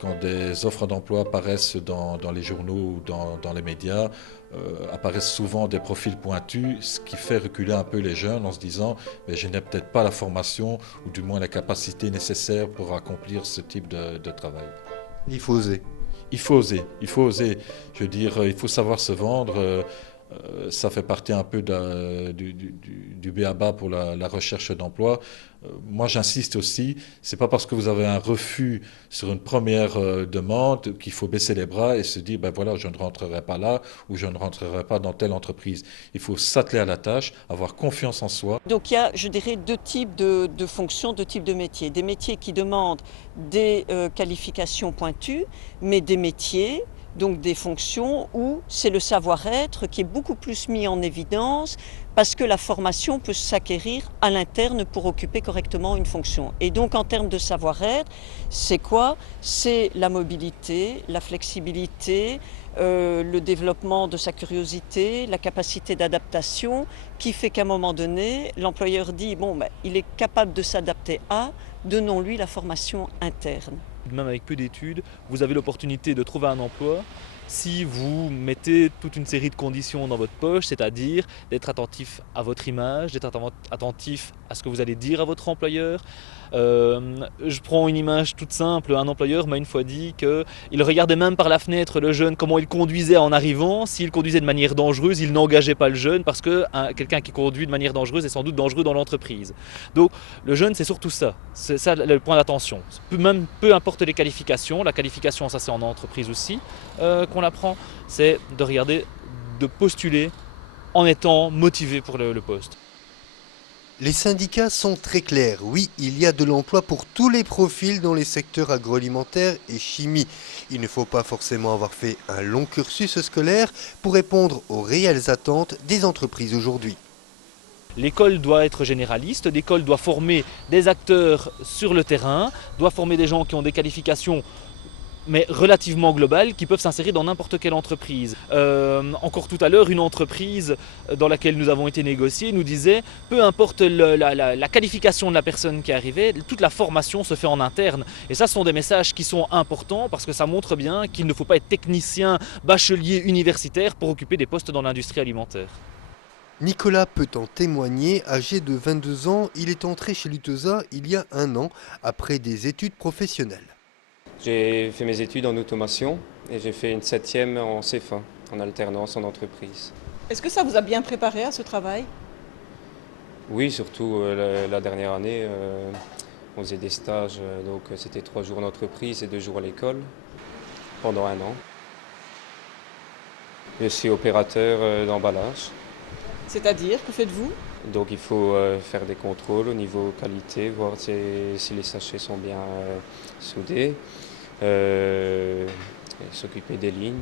quand des offres d'emploi apparaissent dans les journaux ou dans les médias, apparaissent souvent des profils pointus, ce qui fait reculer un peu les jeunes en se disant mais je n'ai peut-être pas la formation ou du moins la capacité nécessaire pour accomplir ce type de travail. Il faut oser. Il faut oser, il faut oser. Je veux dire, il faut savoir se vendre. Ça fait partie un peu du b.a.-ba pour la recherche d'emploi. Moi, j'insiste aussi, c'est pas parce que vous avez un refus sur une première demande qu'il faut baisser les bras et se dire, ben voilà, je ne rentrerai pas là ou je ne rentrerai pas dans telle entreprise. Il faut s'atteler à la tâche, avoir confiance en soi. Donc il y a, je dirais, deux types de fonctions, deux types de métiers. Des métiers qui demandent des qualifications pointues, mais des métiers, donc des fonctions où c'est le savoir-être qui est beaucoup plus mis en évidence parce que la formation peut s'acquérir à l'interne pour occuper correctement une fonction. Et donc en termes de savoir-être, c'est quoi? C'est la mobilité, la flexibilité, le développement de sa curiosité, la capacité d'adaptation qui fait qu'à un moment donné, l'employeur dit bon, ben, il est capable de s'adapter à, donnons-lui la formation interne. Même avec peu d'études, vous avez l'opportunité de trouver un emploi si vous mettez toute une série de conditions dans votre poche, c'est-à-dire d'être attentif à votre image, d'être attentif à ce que vous allez dire à votre employeur. Je prends une image toute simple, un employeur m'a une fois dit qu'il regardait même par la fenêtre le jeune, comment il conduisait en arrivant. S'il conduisait de manière dangereuse, il n'engageait pas le jeune parce que quelqu'un qui conduit de manière dangereuse est sans doute dangereux dans l'entreprise. Donc le jeune, c'est surtout ça, c'est ça le point d'attention. Même peu importe les qualifications, la qualification ça c'est en entreprise aussi qu'on apprend, c'est de regarder, de postuler en étant motivé pour le poste. Les syndicats sont très clairs. Oui, il y a de l'emploi pour tous les profils dans les secteurs agroalimentaire et chimie. Il ne faut pas forcément avoir fait un long cursus scolaire pour répondre aux réelles attentes des entreprises aujourd'hui. L'école doit être généraliste, l'école doit former des acteurs sur le terrain, doit former des gens qui ont des qualifications mais relativement globales, qui peuvent s'insérer dans n'importe quelle entreprise. Encore tout à l'heure, une entreprise dans laquelle nous avons été négociés nous disait, peu importe la qualification de la personne qui est arrivée, toute la formation se fait en interne. Et ça, ce sont des messages qui sont importants parce que ça montre bien qu'il ne faut pas être technicien, bachelier, universitaire pour occuper des postes dans l'industrie alimentaire. Nicolas peut en témoigner, âgé de 22 ans, il est entré chez Lutosa il y a un an, après des études professionnelles. J'ai fait mes études en automation et j'ai fait une 7e en CFA, en alternance en entreprise. Est-ce que ça vous a bien préparé à ce travail? Oui, surtout la dernière année, on faisait des stages, donc c'était 3 jours en entreprise et 2 jours à l'école, pendant un an. Je suis opérateur d'emballage. C'est-à-dire, que faites-vous? Donc il faut faire des contrôles au niveau qualité, voir si les sachets sont bien soudés, s'occuper des lignes.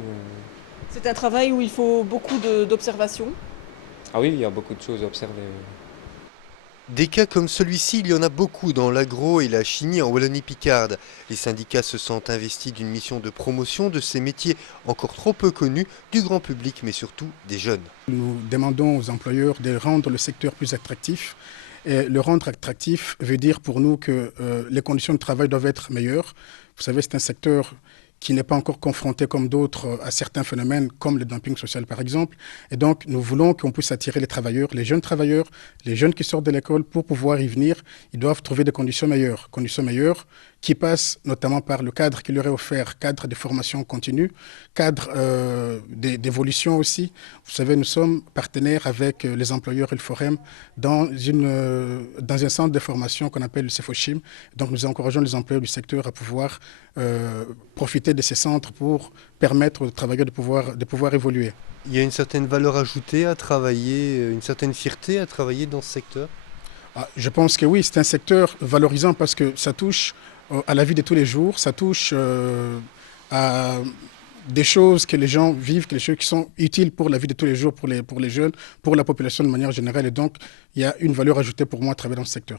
C'est un travail où il faut beaucoup d'observation? Ah oui, il y a beaucoup de choses à observer. Des cas comme celui-ci, il y en a beaucoup dans l'agro et la chimie en Wallonie-Picarde. Les syndicats se sentent investis d'une mission de promotion de ces métiers encore trop peu connus du grand public, mais surtout des jeunes. Nous demandons aux employeurs de rendre le secteur plus attractif. Et le rendre attractif veut dire pour nous que les conditions de travail doivent être meilleures. Vous savez, c'est un secteur qui n'est pas encore confronté comme d'autres à certains phénomènes, comme le dumping social par exemple. Et donc, nous voulons qu'on puisse attirer les travailleurs, les jeunes qui sortent de l'école, pour pouvoir y venir. Ils doivent trouver des conditions meilleures qui passent notamment par le cadre qui leur est offert, cadre de formation continue, cadre d'évolution aussi. Vous savez, nous sommes partenaires avec les employeurs et le Forum dans un centre de formation qu'on appelle le CEFOCHIM. Donc, nous encourageons les employeurs du secteur à pouvoir profiter de ces centres pour permettre aux travailleurs de pouvoir évoluer. Il y a une certaine valeur ajoutée à travailler, une certaine fierté à travailler dans ce secteur? Je pense que oui, c'est un secteur valorisant parce que ça touche à la vie de tous les jours, ça touche à des choses que les gens vivent, des choses qui sont utiles pour la vie de tous les jours, pour les jeunes, pour la population de manière générale. Et donc, il y a une valeur ajoutée pour moi à travailler dans ce secteur.